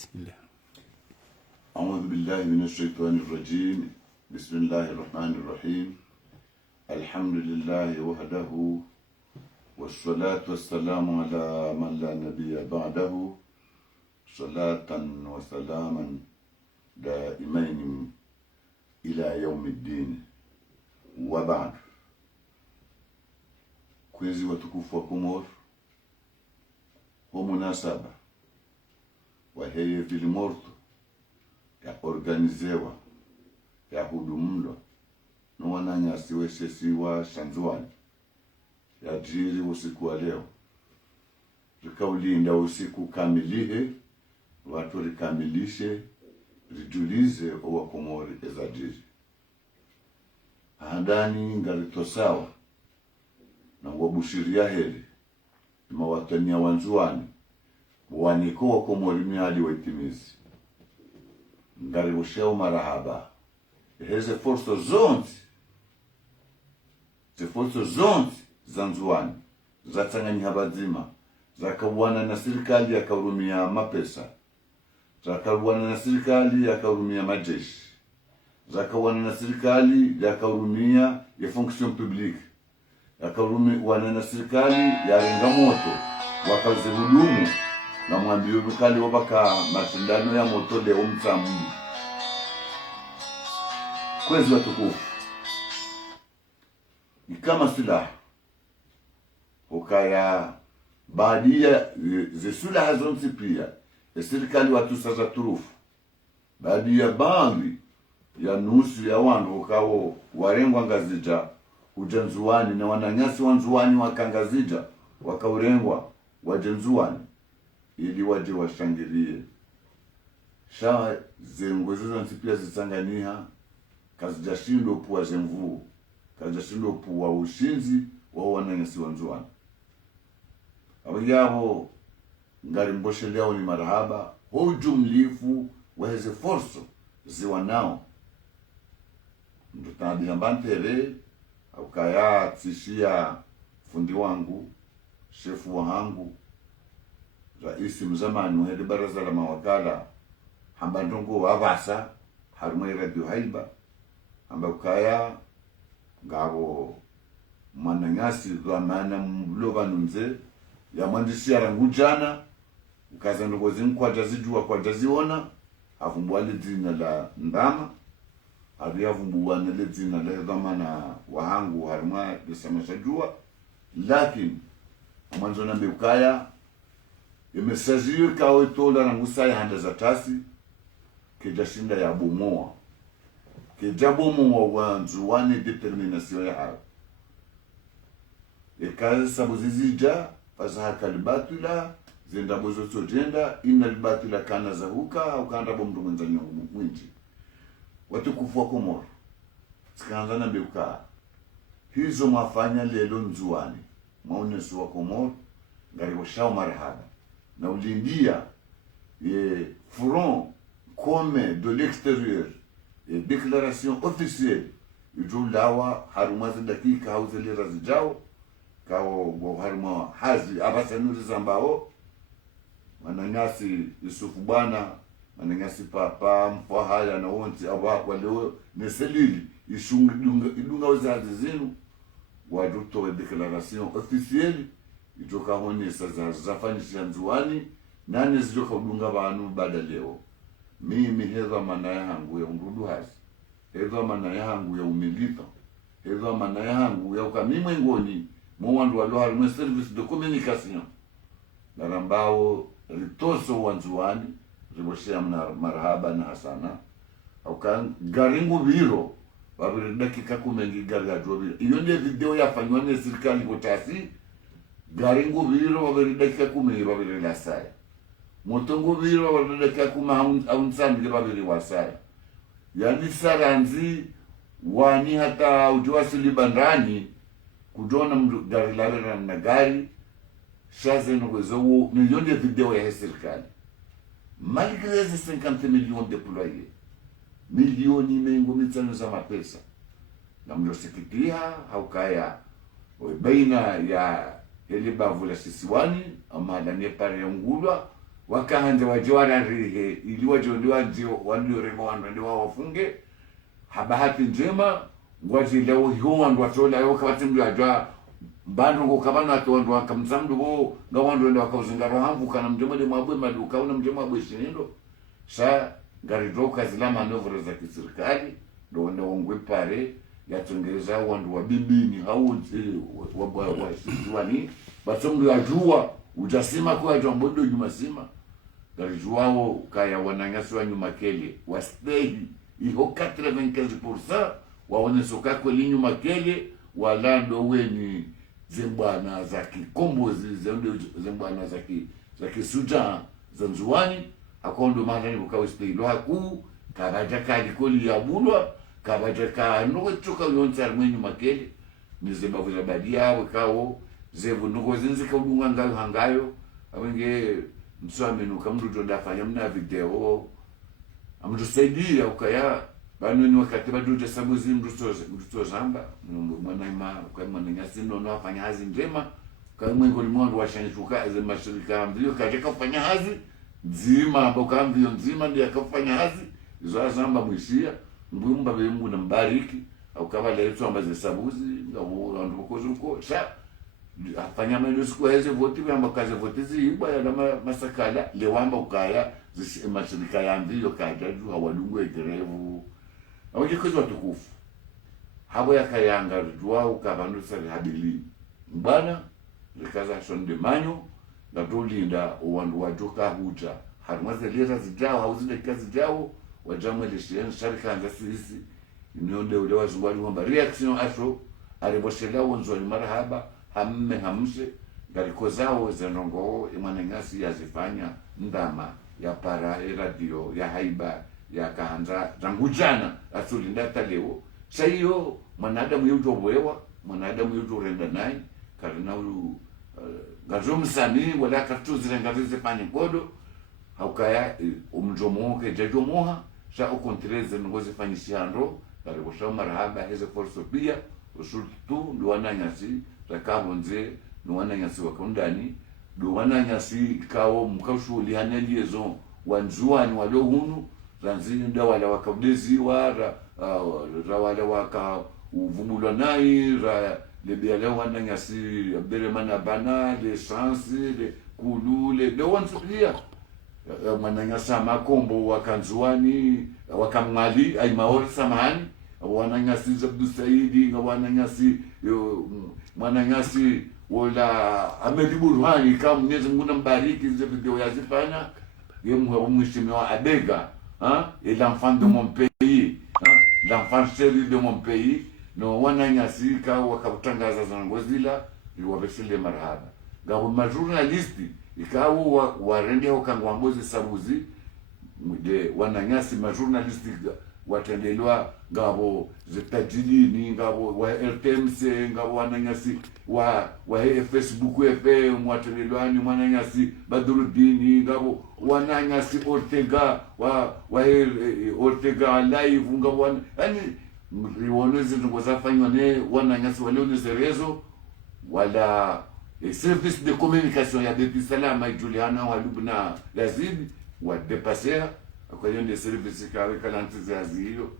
Bismillah. أعوذ بالله من الشيطان الرجيم. بسم الله الرحمن الرحيم. الحمد لله وحده والصلاة والسلام على من لا نبي بعده صلاة وسلاما دائمين إلى يوم الدين وبعد. Kwezi watukufu wa Komoro, kwa munasaba wa heye vilimorto ya organizewa ya hudumlo no wananyasi wesesi wa Shanzuani ya jiri usiku wa leo rikaulinda usiku kamilihe watu rikamilishe rijulize owa Komori eza jiri handani ngaritosawa na wabushiria heri mawatania wanzuani waniko wa Komori miadi waitimizi ngari usheo marahaba heze forso zonzi zanzuani zatangani habazima zakawana na serikali ya kaurumia mapesa zakawana na serikali ya kaurumia majeshi zakawana na serikali ya kaurumia ya fonction publique yakawana na serikali ya renga moto wakazihudumu na mwambio mkali wabaka mashindano ya moto leo mtamu kwezi watukufu ikama silaha ukaya baadia zesula zonzi pia serikali watu sasa turufu baadia bandi ya nusu ya wandu ukawo warengwa ngazija ujenzuani na wananyasi wanzuani wakangazija wakaurengwa wajenzuani ili waje washangilie sha zengozo ntipia zitangania kazijashindo puwa zemvu kazijashindo puwa ushinzi wa wananyasi wanzuani abiyabo ngari mboshe leo ni marahaba hujumlifu waheze forso ziwanao ndutadi hambantere au kaya tishia fundi wangu shefu wangu raisi mzamani wahede baraza la mawakala hamba ndongo wabasa harumwe radio haiba hamba ukaya ngabo mananyasi dhamana mloga nunze ya mwandishi arangujana ukaza ndogo zinkwa jazijua kwa jaziona avumbwale dzina la ndama avyavumbwana le dzina la dhamana wahangu harumwa desamashajua lakini mwanzo na mbukaya imesajiri kawe tola na ngusaya handa za tasi kejashinda ya bomoa kejabomoa wanzuani determination ya hao ekazi sabuzizija pasaha kalibatula zenda bozo sojenda ina libatula kana za huka au kanda bomdu mwenzanyo mwinji watukufu wa Komoro sikaanza na mbeuka hizo mwafanya lelo nzuani maonesu wa Komoro ngari washao marahaba na ulindia front commun de l'extérieur et déclaration officielle ujulawa harumazi dakika hauzeli razijao kao haruma hazi abasanuri zambao mananyasi Yusufu bwana mananyasi papa mfahaya na wonti abakwa leo neselili idunga wazazi zinu waduto wa déclaration officielle ijoka honesa zafanyisha nzuani nane zijoka udunga banu bada leo mimi hedha mana yangu ya undudu hasi hedha mana yangu ya umilita hedha mana yangu ya ukamimwe ngoni mwandu walohari mwe service de communication narambao ritoso wanzuani riboshea marahaba na hasana aukan garingu biro babiri dakika kumengi gargajwa biro iyo ndiye video yafanywa na serikali botasi garingu biro babiri dakika kumengi babiri la saya motongo biro babiri dakika kuma haunsambi babiri wasaya yani saranzi wani hata ujuwasili bandani kujona gari lalera na gari shaze nwezo milioni de video ya serikali malgré ces 50 millions déployés milioni mengo mitano za mapesa na mlosikitia haukaya baina ya ile bavu la sisiwani ama ndani pale ya ngulwa wakaanza wajwara rihe ili wajondiwa ndio wandiorema wandu wafunge habahati njema ngwaji leo hiyo wandu watola yo kabati mdu ajwa bandu ngo kabana to wandu wakamzamdu bo nga wandu ndio wakauzingaro hangu kana mjomode mwabwe maduka una mjomwa bwe shinindo sa ngaridoka zila manovra za kiserikali ndo ongwe pare yatongeza wandu wa bibini hauzi wani batomdu ajua ujasima kwa jambodo nyuma sima ngarijuao kaya wanangasi wa nyuma kele wastehi iho 95% waone soka kweli nyuma kele wala ndo weni zembwana za kikombozi zembwana za kisuja za nzuani akondo mahali bukawe stilo haku kabaja kalikoli ya bulwa kabaja ka no tuka yonsa mwenyu makele nizeba vya badia wakawo zevu nuko zinzi kaudunga ngayo hangayo awenge mswame nukamdu jodafanya mna video amtusaidia ukaya bano ni wakati baduja sabuzi mruto zamba mwana kwa mwana nyasi no afanya hazi njema kwa mwengo limongo washanishuka ze mashirika mbio kaje kufanya hazi nzima boka mbio nzima ndio akafanya hazi izo zamba mwishia mbumba bembu na mbariki au kama leto ambaze sabuzi ngabo ndo kozuko sha afanya mendo siku hizo voti vya makazi voti ziba ya masakala lewamba ukaya zisi mashirika ya mbio kaje tu hawadungu egerevu awuje kuzo tukufu habo yakayanga duwa ukabandu sari habili mbana likaza shonde manyo na dolinda wandu wajoka huja harmaze leza zijao hauzile kazi jao wajamwe lishieni sharika anga sisi inonde ule wazungwani kwamba reaction afro aliboshela wonzoni marahaba hamme hamshe gariko zao zenongo imwanengasi yazifanya ndama ya para radio ya haiba ya kaanza zangujana asulinda taleo sayo mwanadamu yuto wewa mwanadamu yuto renda nai karina u gazumsani wala katuzire ngazize pani kodo haukaya umjomoke jajomoha sha ukontreze ngozi fanyishando garibosha marahaba heze forso pia usultu nduwananyasi rakabonze nduwananyasi wakondani nduwananyasi kawo mkaushuli haneliezo wanzuani walo hunu zanzinda wala wakabdezi wara wala waka uvumulwa nai ra lebiale wananyasi abere manabana le chance le kulule de wansulia wananyasa makombo wakanzuani wakamali ay maor samani wananyasi Abdul Saidi nga wananyasi wananyasi wala Ahmed Burhani kama Mwenyezi Mungu mbariki hizo video yazifanya yeye mheshimiwa Abega et l'enfant de mon pays l'enfant chéri de mon pays no wananyasi ka wakatangaza zangozila liwabesile marhaba ngabo majournalisti ikawo warende okangwangozi sabuzi de wananyasi majournalisti watendelwa ngabo zetajilini ngabo wa RTMC ngabo wananyasi wa Facebook FM watendelwa ni wananyasi Badrudini ngabo wananyasi Ortega wa Ortega live ngabo yani riwonezi ngozafanywa ne wananyasi wale unizerezo wala service de communication ya Depuis Salama Juliana wa Lubna Yazid wa dépasser kwa hiyo ndio service kawe kalantiza azio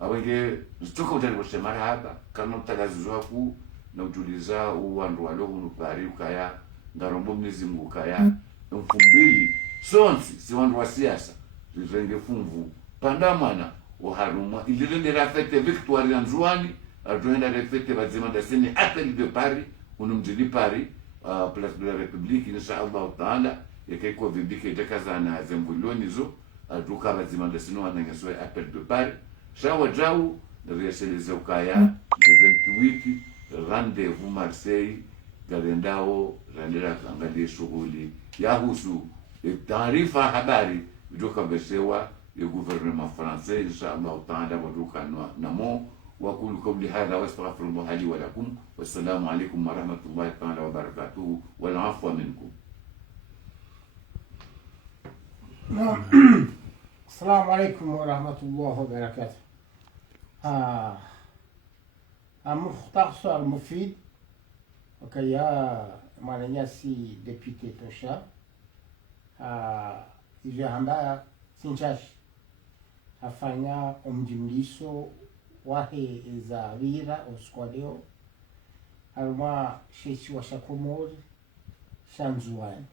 awenge zitoka utali marhaba kama mtagazi wako na ujuliza uwandu walo unupari ukaya ngarombo Mwenyezi Mungu kaya mfumbili sonsi si wandu wa siasa zirenge funvu pandamana uharuma ilile la fête victoire ya nzuani ajoenda la fête bazima dasini appel de Paris unumjili Paris place de la République inshallah taala yakaiko vibike itakazana zembuloni zo aduka bazima dasino wanangaswe appel de Paris shawa jau reseleze ukaya de 28 rendez-vous Marseille galendao randera angalie shughuli yahusu taarifa habari kutoka besewa ya gouvernement français inshallah taala waduka namo وأقول قولي هذا واستغفر الله لي ولكم والسلام عليكم ورحمة الله تعالى وبركاته والعفو منكم. السلام عليكم ورحمة الله وبركاته. مختصر مفيد وكيا مالنياسي ديبيتي توشا izo hamba sinchashi afanya omjimliso wahe za vira oskwaleo alma shechi wa shakomori shanzuani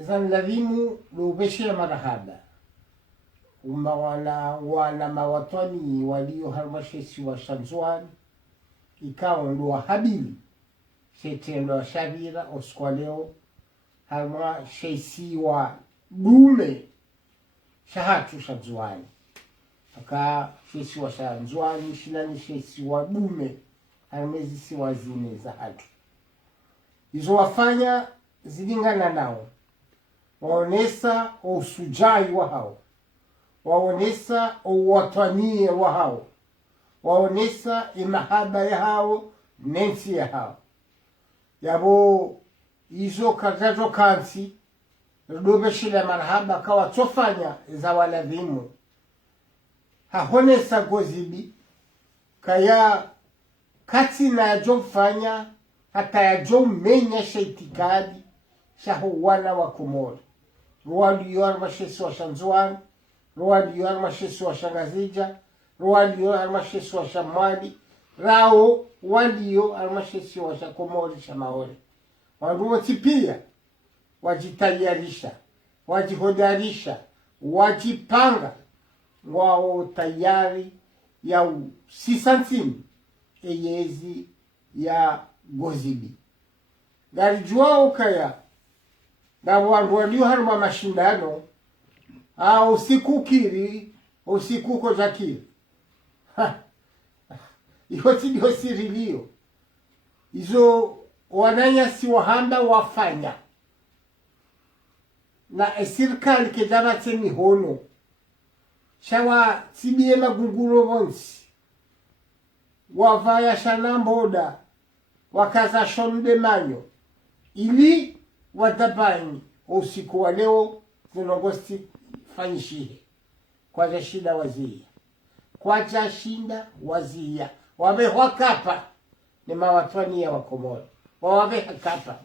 zan lavimu lubeshe marahaba uma wana mawatani walio halmasheshi wa shanzuani ikawa ndo habili shetendo wa shavira oskwaleo halma sheisi wa dume shahatu shanzuani aka sheisi wa shanzuani shilani sheisi wa dume halmezi siwa zine za hatu izo wafanya zilingana nao waonesa usujai wa hao waonesa uwatanie wa hao waonesa imahaba ya hao nensi ya hao yabo izo katazo kansi rudobe shile marhaba kawa tofanya za waladhimu hahonesa gozibi kaya kati na yajofanya hata yajomenya shaitikadi shahu wana wa Komori ruwaliyo almashesi wa Shanzuani ruwaliyo almashesi wa Shangazija ruwaliyo almashesi wa Shamwali rao waliyo almashesi wa Komori Shamaore waruoti pia wajitayarisha wajihodarisha wajipanga wao tayari ya sisantini eyezi ya gozibi gari juao kaya na wandu walio harma mashindano usiku kiri usiku ko jakiri yoti dio sirilio izo wananya si wahamba wafanya na serikali kedama temi hono shawa tibie magunguro bonsi wavaya shanamboda wakaza shombe manyo ili wadabaini usiku wa leo zinongosti fanyishihe kwa jashinda wazia kwa jashinda wazia wamehwa kapa ni mawatwania wa Komori wawameha kapa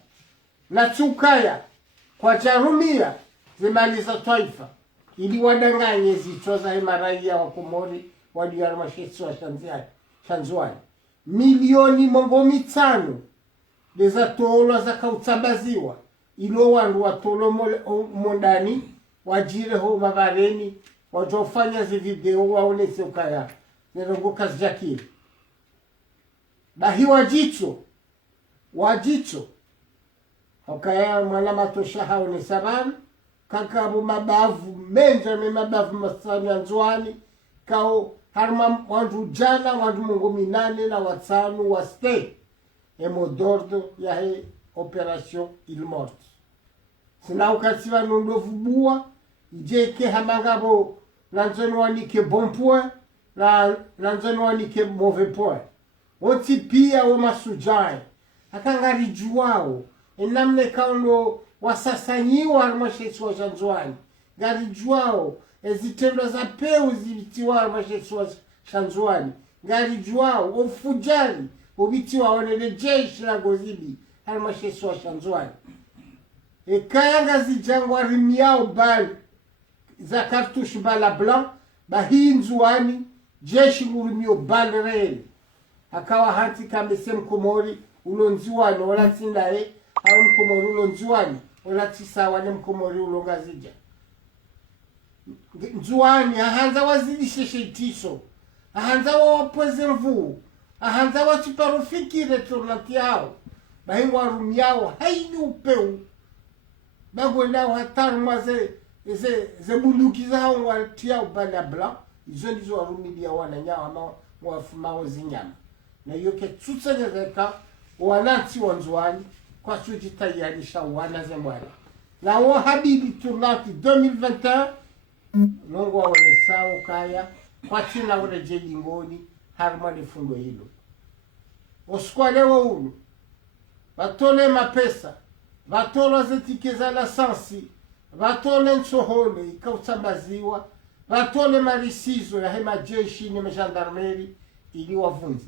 na chukaya kwa jarumia zimaliza taifa ili wadanganye zichoza hemaraia wa Komori walio almashesi wa Shanzuani milioni mongo mitano leza tolo za kautsabaziwa ilo wandu watolo mondani wajire ho mabareni wajofanya zi video waonese ukaya nerongoka zijakiri bahi wajicho ukaya mwana matosha haone sababu kakabu mabavu menja me mabavu masani anzuani kao harma wandu jana wandu mungu minane na watsanu wa stay emodordo ya he operation il mort sina ukatiwa nondovu bua ijeke hamangabo nanzoni wanike bon point na nanzoni wanike mauvais point oti pia wa masujai akangari juao enamne kaundo wasasanyiwa harmashesi wa Shanzuani gari juao ezitendo za peu zibitiwa harmashesi wa Shanzuani gari juao ufujari ubitiwa onele jeshi la gozibi halmashesi wa Shanzuani ekayanga zijangwa rimiao bali za kartushi bala blanc bahi nzuani jeshi urimio bali reli akawa hanti kamese Mkomori ulonziwani wala tindae au Mkomori ulonziwani wala tisawa ne Mkomori ulongazija nzuani ahanza wazidishe shetiso ahanza wapweze mvuu ahanza wachiparufikire tornati yao bahi warumiao haini upeu bagwelao hataruma ze bunduki zao watiao bala blanc izo ndizo warumilia wananyawa ama wafumao zinyama na yoke tutsanyezeka wanati wanzuani kwa sujitayarisha wana zemwari na wahabili turnati 2021 Mungu waonesao kaya kwa tina ureje lingoni harma lifundo hilo oskwalewa ulu batole mapesa batole zetikeza la sansi batole nsohole ikautsambaziwa batole marisizo ya hema jeshi ni majandarmeri ili wavunze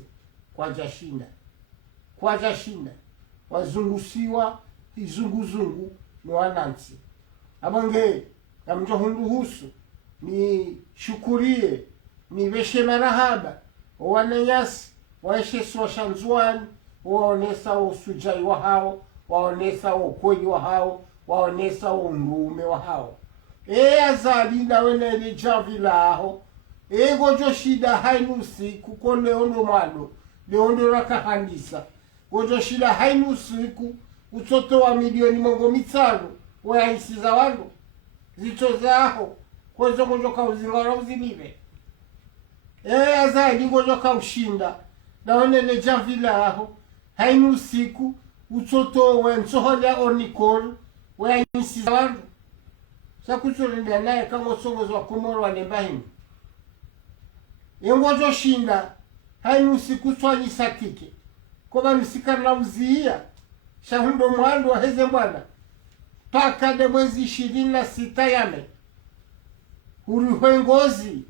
kwa jashinda wazungusiwa izunguzungu ni wanansi abange amjohunduhusu ni shukurie ni veshe marahaba wananyasi waishe swashanzwani waonesa usujai wa hao waonesa ukweli wa hao waonesa undume wa hao azali nawe ile javila aho gojo shida hainusi kuko leondo mwado leondo rakahandisa gojo shida hainusi ku utoto wa milioni mongo mitano waisi za wandu zicho zaho kwezo gojo kauzingara uzinive azali gojo kaushinda nawe ile javila aho hainusi ku utoto wensoholia onikol waisi za wandu sakutulinda naye kama songozo wa Komoro walembahimu yengozo shinda hainu siku swani satike kwa msika na uzia shahundo mwandu wa heze mwana paka de mwezi 26 yame uruhengozi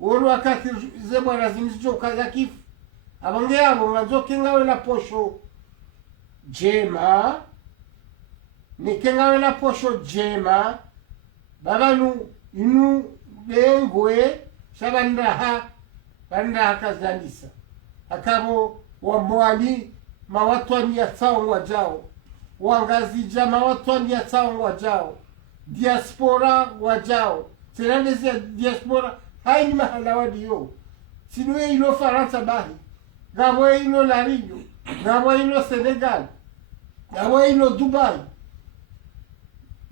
uru wakati ze mwana zimizo kaza kifu abange abo ngazoke ngawe na posho jema nikengawe na posho jema babanu inu dengwe shabandaha bandaha kazandisa akabo wa mwali mawatwani ya tsangwa jao wangazija mawatwani ya tsangwa jao diaspora wajao tenandezia diaspora haini mahala wadiyo sinuwe ilo Faransa bahi gawe ilo Lariyo gawe ilo Senegal gawe ilo Dubai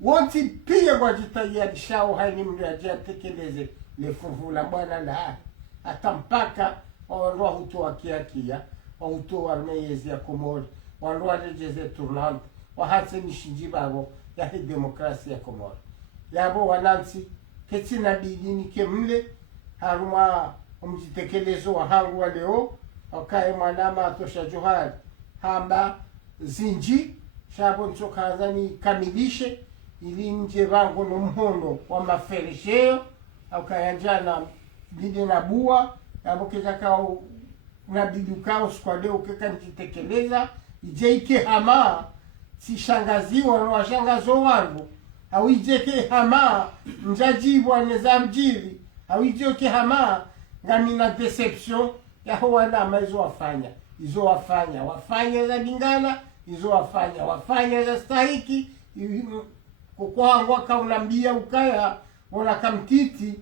wonti pia kwa jitayari shao haini mreajia tekeleze lefuvula bwana la atampaka waondoa hutoa kiakia wahutoa armeyezi ya Komori waondoa rejeze turnante wahatse nishinjibabo ya hii demokrasia ya Komori yabo wanansi ketina bidini kemle haruma umjitekelezo wa hangu wa leo wakae mwanama atosha johari hamba zinji shabo nchokazani kamilishe ili nje vango no mhondo wa maferesheo au kayanjana bide na bua yabo kezakao na bidukao skwaleo keka nchitekeleza ijeike hama si shangaziwa na washangazo wangu au ijeke hama njajibwa neza mjili au ijeke hama ngamina deception ya wana izo wafanya za dingana izo wafanya za stahiki kukwangwa kaunambia ukaya wala kamtiti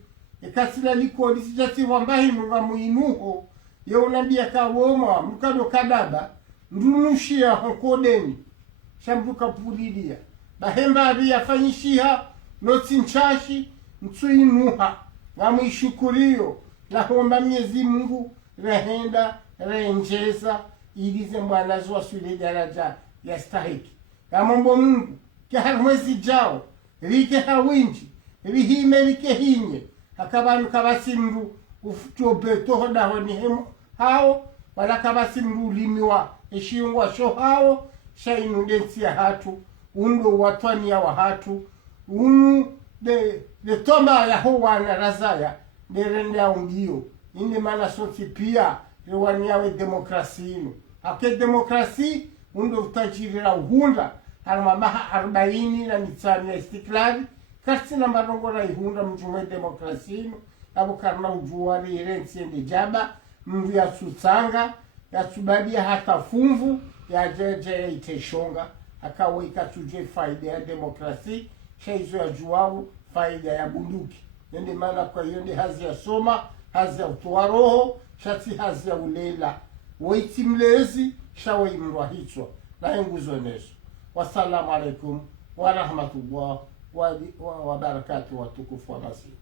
ikasila liko lisijati wambahi mga muinuho ya unambia kawoma mkado kadaba ndunushia honkodeni shambuka pulidia bahemba abia fanyishiha notsinchashi mtsuinuha ngamuishukuriyo na homba Mwenyezi Mungu rehenda renjeza ilize mwana zwa sule daraja ya stahiki kamombo Mungu kia mwezi jao like hawinji lihime like hinye akabanu kabasimru ufutobe toho daho ni hemo hao wala kabasimru limiwa eshiungwa sho hao shainu densi ya hatu undo watwani ya wahatu unu de toma ya huwa na razaya nerende ya umbio inde mana soti pia rewani yawe demokrasi inu hake demokrasi undo utajirira uhunda harma maha 40 na mitsani ya istiklali kasi na marongora ihunda mjume demokrasi inu abo karna ujuwari irensi ende jaba mvu ya tsutsanga ya tsubadia hata fumvu ya jeje ya iteshonga akawa ikatuje faida ya demokrasi shaizo ya juwawu faida ya bunduki yende mana kwa yende hazi ya soma hazi ya utoa roho shati hazi ya ulela waiti mlezi shawa imrwa hichwa na yenguzo nesu wassalamu alaikum wa rahmatullah wa barakatuh wa tukufu wa masihu